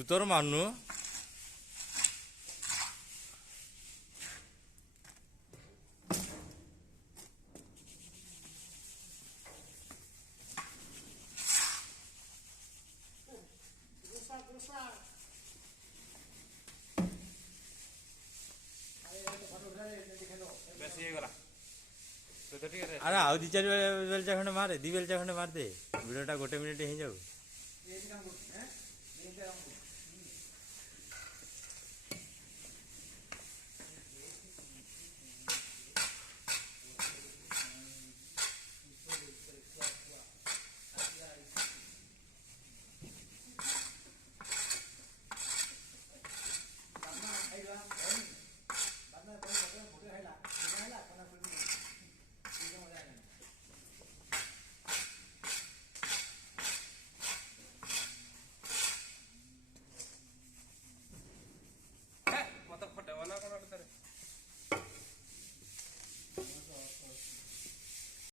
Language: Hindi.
तू तोर मानू अरे आउ दी चार बेलचा खंडे मारे दी बेलचा खंडे मार दे वीडियोटा गोटे मिनिट ही जाऊ